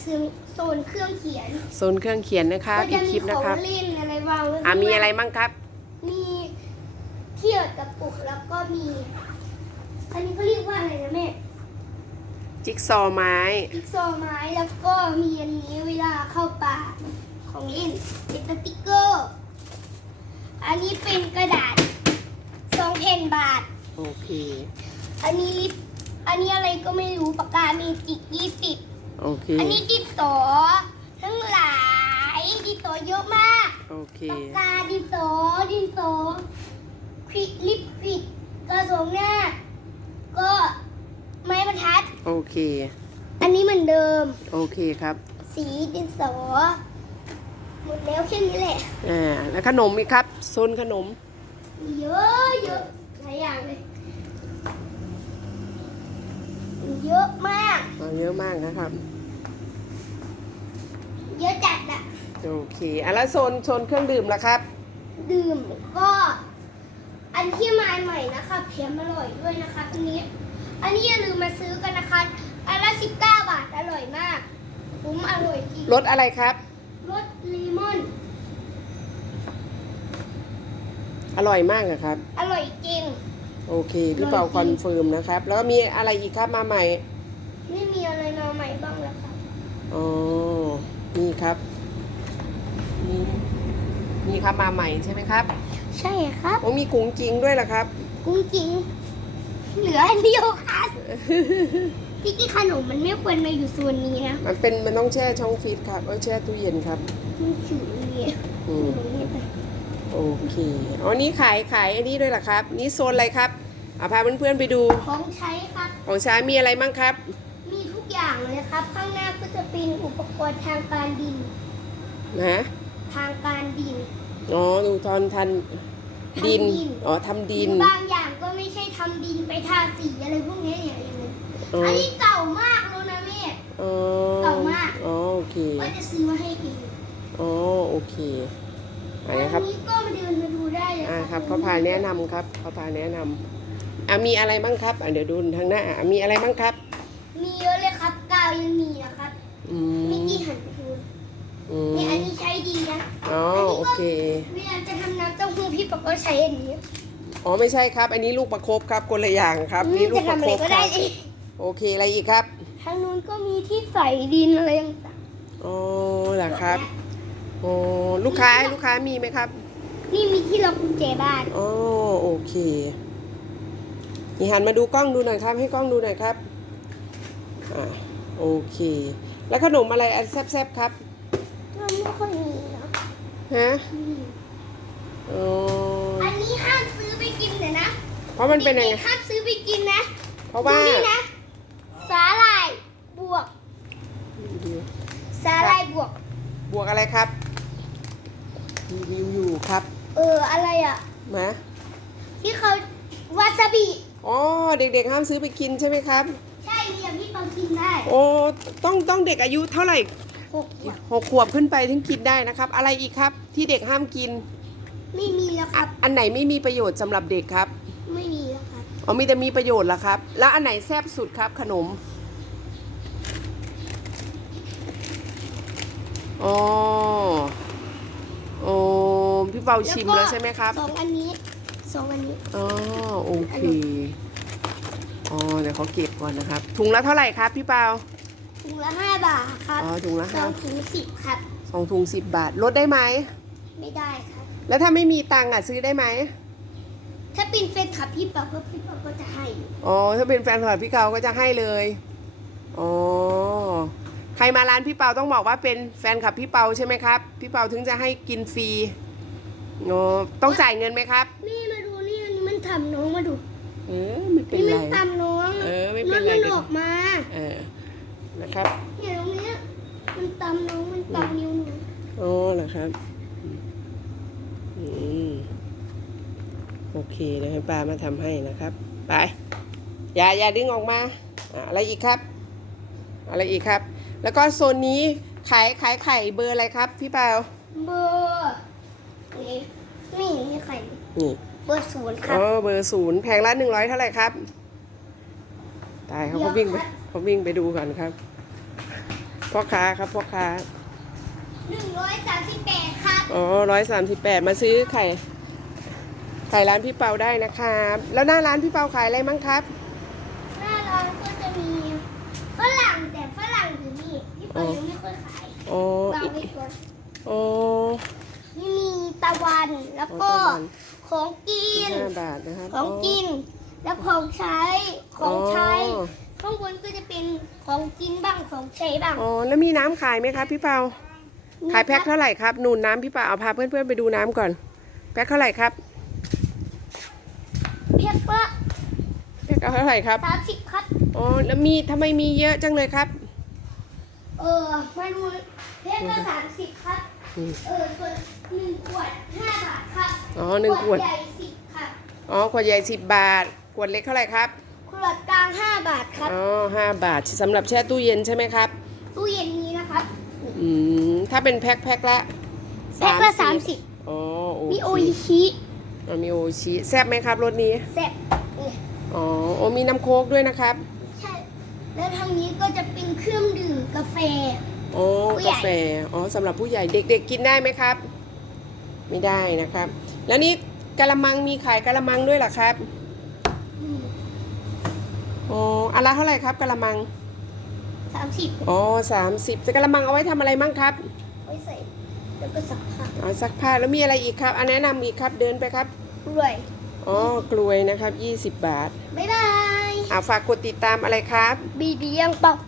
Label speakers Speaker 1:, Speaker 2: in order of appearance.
Speaker 1: โซนโซนเครื่องเขียน
Speaker 2: โซนเครื่องเขียนนะครับ
Speaker 1: ก็
Speaker 2: อี
Speaker 1: จะ
Speaker 2: กค
Speaker 1: มี
Speaker 2: ลิป
Speaker 1: ข
Speaker 2: นะ
Speaker 1: อง
Speaker 2: ครับ
Speaker 1: เล่นอะไรวางไว้
Speaker 2: อ่า
Speaker 1: ข้าง
Speaker 2: มี
Speaker 1: ล่าง
Speaker 2: อะไรมั่งครับ
Speaker 1: มีเที่ยวกระปุกแล้วก็มี อันนี้เขาเรียกว่าอะไรนะแม่
Speaker 2: จิ๊กซอว์ไม้
Speaker 1: จิ๊กซอว์ไม้แล้วก็มีอันนี้เวลาเข้าป่าของเล่นเป็นสติกเกอร์ อันนี้เป็นกระดาษสองแผ่นบาท
Speaker 2: โอเค
Speaker 1: อันนี้ลิปอันนี้อะไรก็ไม่รู้ปากกาเมจิกยี่สิบ
Speaker 2: โอเค
Speaker 1: อันนี้ดินสอทั้งหลายดินสอเยอะมาก
Speaker 2: โอเค
Speaker 1: ปากกาดินสอดินสอควิดลิปควิดกระสงหน้า ก็ไม้บรรทัด
Speaker 2: โอเค
Speaker 1: อันนี้เหมือนเดิม
Speaker 2: โอเคครับ
Speaker 1: สีดินสอหมดแล้วแค่นี้แหละ
Speaker 2: อ่า แล้วขนมอีกครับโซนขนม
Speaker 1: มีเยอะเยอะหลายอย่างเลยมี เยอะมาก
Speaker 2: เอาเยอะมากนะครับ
Speaker 1: เยอะจัดอะ
Speaker 2: โอเคอะแล้วโซนโซนเครื่องดื่มล่ะครับ
Speaker 1: ดื่มก็ อันที่มาใหม่นะคะเพียมอร่อยด้วยนะคะอันนี้ อันนี้อย่าลืมมาซื้อกันนะคะ อันละ19บาทอร่อยมากคุ้มอร่อยจริง
Speaker 2: รสอะไรครับ
Speaker 1: รสเลมอน
Speaker 2: อร่อยมากอะครับ
Speaker 1: อร่อยจริง
Speaker 2: โอเค พี่เปาคอนเฟิร์มนะครับ แล้วก็มีอะไรอีกครับมาใหม่
Speaker 1: ไม่มีอะไรมาใหม่บ้างแล้วค่ะ
Speaker 2: อ๋อ นี่ครับ นี่นี่ครับมาใหม่ใช่ไหมครับ
Speaker 1: ใช่ครับ
Speaker 2: โอ้มีกุ้งจริงด้วยล่ะครับ
Speaker 1: กุ้งจริงเหลืออันเดียวค่ะที่ที่ขนมมันไม่ควรมาอยู่ส่วนนี้นะ
Speaker 2: มันเป็นมันต้องแช่ช่องฟรีซครับเอ้ยแช่ตู้เย็นครับ
Speaker 1: มันถือเนี่ย
Speaker 2: อืม
Speaker 1: ตรงนี้ไป
Speaker 2: โอเคอ๋อนี่ขายขายอันนี้ด้วยเหรอครับ นี่โซนอะไรครับอะพาเพื่อนๆไปดู
Speaker 1: ของใช้ครับ
Speaker 2: ของใช้มีอะไรบ้างครับ
Speaker 1: มีทุกอย่างเลยครับ ข้างหน้าก็จะเป็นอุปกรณ์ทางการบิน
Speaker 2: นะ
Speaker 1: ทางการบิน
Speaker 2: อ๋อ ดูตอนทันดิน
Speaker 1: ทำดิน
Speaker 2: อ๋อทำดิน
Speaker 1: หรือบางอย่างก็ไม่ใช่ทำดินไปทาสีอะไรพวกนี้อย่างนี้เลย
Speaker 2: อ๋อ
Speaker 1: อันนี้เก่ามากแล้วนะแม่
Speaker 2: อ๋อ
Speaker 1: เก่ามาก
Speaker 2: อ๋อ โอเค
Speaker 1: ว่าจะซื้อมาให้เอง
Speaker 2: อ๋อ โอเคอั
Speaker 1: อั
Speaker 2: นนี้ครับ
Speaker 1: นนี้ก็มาเดินมาดูได้เลย
Speaker 2: อ่า ครับเขาพาแนะนำครับเขาพาแนะนำอะมีอะไรบ้างครับอะเดี๋ยวดูทางหน้าอะมีอะไรบ้างครับ
Speaker 1: มีเยอะเลยครับกาวยังมีนะครับ
Speaker 2: อื
Speaker 1: มิก
Speaker 2: ม
Speaker 1: กี้หันไปดู
Speaker 2: อืม
Speaker 1: นี่อันนี้ใช้ดีนะ
Speaker 2: อ๋อ
Speaker 1: อันนี้
Speaker 2: โอ
Speaker 1: ก็
Speaker 2: เค
Speaker 1: เวลาจะทำน้ำเต้าหู้พี่ปอกก็ใช้อันนี้
Speaker 2: อ๋อไม่ใช่ครับ อันนี้ลูกประคบครับคนละอย่างครับ
Speaker 1: อืม
Speaker 2: นี่ลูก
Speaker 1: จะ
Speaker 2: ประ
Speaker 1: ทำอะ
Speaker 2: ค
Speaker 1: ไร
Speaker 2: บ
Speaker 1: ก็
Speaker 2: ค
Speaker 1: ได้
Speaker 2: รับ
Speaker 1: สิ
Speaker 2: โอเคอะไรอีกครับ
Speaker 1: ทางนู้นก็มีที่ใส่ดินอะไรต่าง
Speaker 2: อ๋อ
Speaker 1: ๆ
Speaker 2: เหรอครับอ๋อลูกค้าลูกค้ามีไหมครับ
Speaker 1: นี่มีที่ล็อกกุญแจบ้าน
Speaker 2: อ๋อโอเคนี่หันมาดูกล้องดูหน่อยครับ ให้กล้องดูหน่อยครับอ่าโอเค แล้วขนมอะไรอันแซ่บๆครับ
Speaker 1: มันไม่ค่อยมีนะ
Speaker 2: ฮะ
Speaker 1: อืม
Speaker 2: อ๋อ
Speaker 1: อันนี้ห้ามซื้อไปกินเลยนะ
Speaker 2: เพราะมันเป็นยังไง
Speaker 1: ด็กๆห้ามซื้อไปกินนะ
Speaker 2: เพราะว่า
Speaker 1: ดูนี่นะสาหร่ายบวกสาหร่ายบวก
Speaker 2: บวกอะไรครับรีวิวอยู่ครับ
Speaker 1: เอออะไรอะ
Speaker 2: มา
Speaker 1: ที่เขาวาซาบิ
Speaker 2: อ๋อเด็กๆห้ามซื้อไปกินใช่ไหมครับ
Speaker 1: ใช่เนี่ยพี่ปองกินได้
Speaker 2: โอ้ต้องต้องเด็กอายุเท่าไหร่
Speaker 1: หกขวด
Speaker 2: หกขวบขึ้นไปถึงกินได้นะครับ อะไรอีกครับ ที่เด็กห้ามกิน
Speaker 1: ไม่มีแล้วครับ
Speaker 2: อันไหนไม่มีประโยชน์สำหรับเด็กครับ
Speaker 1: ไม่มีแล้วครับ
Speaker 2: อ๋อมีแต่มีประโยชน์ละครับ แล้วอันไหนแซ่บสุดครับ ขนมอ๋อโอ้ พี่เปาชิมแล้วใช่ไหมครับ
Speaker 1: สองอันนี้สองอันนี้
Speaker 2: อ๋อโอเคอ๋อเดี๋ยวเขาเก็บก่อนนะครับ ถุงละเท่าไหร่ครับพี่เปา
Speaker 1: ถุงละห้าบาทครับ
Speaker 2: อ๋อถุงละ
Speaker 1: ส
Speaker 2: ห้า
Speaker 1: องถุงสิบครับ
Speaker 2: สองถุงสิบบาทลดได้ไหม
Speaker 1: ไม่ได้ครับ
Speaker 2: แล้วถ้าไม่มีตังค์อะซื้อได้ไหม
Speaker 1: ถ้าเป็นแฟนคลับพี่ปอกก็พี่ปอกก็จะให้
Speaker 2: อ๋อถ้าเป็นแฟนคลับพี่เกาก็จะให้เลยอ๋อใครมาร้านพี่เปาต้องบอกว่าเป็นแฟนคลับพี่เปาใช่ไหมครับ พี่เปาถึงจะให้กินฟรี อ๋อต้องจ่ายเงินไหมครับ
Speaker 1: นี่มาดูนี่อันนี้มันทำน้องมาดู
Speaker 2: เออไม่เป็น
Speaker 1: นี่
Speaker 2: ไร
Speaker 1: มันตำน้อง
Speaker 2: เออไม่เป็นไร
Speaker 1: มันมันออกมา
Speaker 2: เออนะครับ
Speaker 1: เนี่ยตรงเนี้ยมันตำน้องมันตำนิ้วหนู
Speaker 2: อ๋อเหรอครับอืมโอเคเดี๋ยวให้ป้ามาทำให้นะครับ ไป อย่าอย่าดึงออกมาอะอะไรอีกครับ อะไรอีกครับ แล้วก็โซนนี้ขายขายไข่เบอร์อะไรครับ พี่เปา
Speaker 1: เบอร์ นี่นี่นี่ใคร
Speaker 2: นี่
Speaker 1: เบอร์ศูนย์ครั
Speaker 2: อ๋
Speaker 1: บ
Speaker 2: อเบอร์ศูนย์แพงละหนึ่งร้อยเท่าไหร่ครับ ตายเขา
Speaker 1: เดี๋
Speaker 2: เขา
Speaker 1: ยว
Speaker 2: วิ่งไป
Speaker 1: ครับ
Speaker 2: เขาวิ่งไปดูก่อนครับพ่อค้าครับพ่อค้า
Speaker 1: หนึ่งร้อยสามสิบแปดครับ
Speaker 2: อ๋อร้อยสามสิบแปดมาซื้อไข่ไข่ร้านพี่เปาได้นะครับ แล้วหน้าร้านพี่เปาขายอะไรมั้งครับ
Speaker 1: หน้าร้านก็จะมีฝรั่งแต่ฝรั่งอยู่นี่ที่เปิดยังไม่ค่อยขาย
Speaker 2: อ๋อ
Speaker 1: วาง
Speaker 2: อีก
Speaker 1: ไว้ก่อน
Speaker 2: อ๋อ
Speaker 1: นี่มีตะวันแล้วก็ของกิน
Speaker 2: ห้าบาทนะครับ
Speaker 1: ของกิน แล้วของใช้ของใช้
Speaker 2: อ๋อ
Speaker 1: ข้างบนก็จะเป็นของกินบ้างของใช้บ้าง
Speaker 2: อ๋อแล้วมีน้ำขายไหมครับพี่เปาขายแพ็คเท่าไหร่ครับนูนน้ำพี่เปาเอาพาเพื่อนๆไปดูน้ำก่อน แพ็คเท่าไหร่ครับ
Speaker 1: เพียกละ
Speaker 2: แพ็คเท่าไหร่ครับ
Speaker 1: สามสิบครับ
Speaker 2: อ๋อแล้วมีทำไมมีเยอะจังเลยครับ
Speaker 1: เออมาดูเพียกละสามสิบครับ
Speaker 2: อืม
Speaker 1: เออส่วนหนึ่งขวดห้าบาทครับ
Speaker 2: อ๋อหนึ่งขวด
Speaker 1: ใหญ่สิบครับ
Speaker 2: อ๋อขวดใหญ่สิบบาท ขวดเล็กเท่าไหร่ครับ
Speaker 1: ขวดกลางห้าบาทครับ
Speaker 2: อ๋อห้าบาทสำหรับแช่ตู้เย็นใช่ไหมครับ
Speaker 1: ตู้เย็นนี้นะครับ
Speaker 2: อืมถ้าเป็นแพ็คแพ็คละ
Speaker 1: แพ็คละสามสิบ
Speaker 2: อ๋อโอเค
Speaker 1: มีโออิชิ
Speaker 2: อ๋อมีโอชิแซ่บไหมครับรสนี้
Speaker 1: แซ่บเนี่ย
Speaker 2: อ๋อโอมีน้ำโค้กด้วยนะครับ
Speaker 1: ใช่ แล้วทางนี้ก็จะเป็นเครื่องดื่มกาแฟ
Speaker 2: อ๋อ
Speaker 1: ผู้ใหญ่
Speaker 2: กาแฟอ๋อสำหรับผู้ใหญ่เด็กๆกินได้ไหมครับ ไม่ได้นะครับ แล้วนี่กะละมังมีขายกะละมังด้วยเหรอครับ
Speaker 1: อืม
Speaker 2: อ๋ออันละเท่าไหร่ครับกะละมัง
Speaker 1: สามสิบ
Speaker 2: อ๋อสามสิบจะกะละมังเอาไว้ทำอะไรมั่งครับ
Speaker 1: ไว้ใส่แล้วก็สักผ้า
Speaker 2: อ๋อซักผ้าแล้วมีอะไรอีกครับอันแนะนำอีกครับเดินไปครับ
Speaker 1: ด้วย
Speaker 2: อ๋อกลวยนะครับ 20 บาท
Speaker 1: บ๊ายบาย
Speaker 2: อ่าฝากกดติดตามอะไรครับ
Speaker 1: บีบียังปอกบาย
Speaker 2: ไป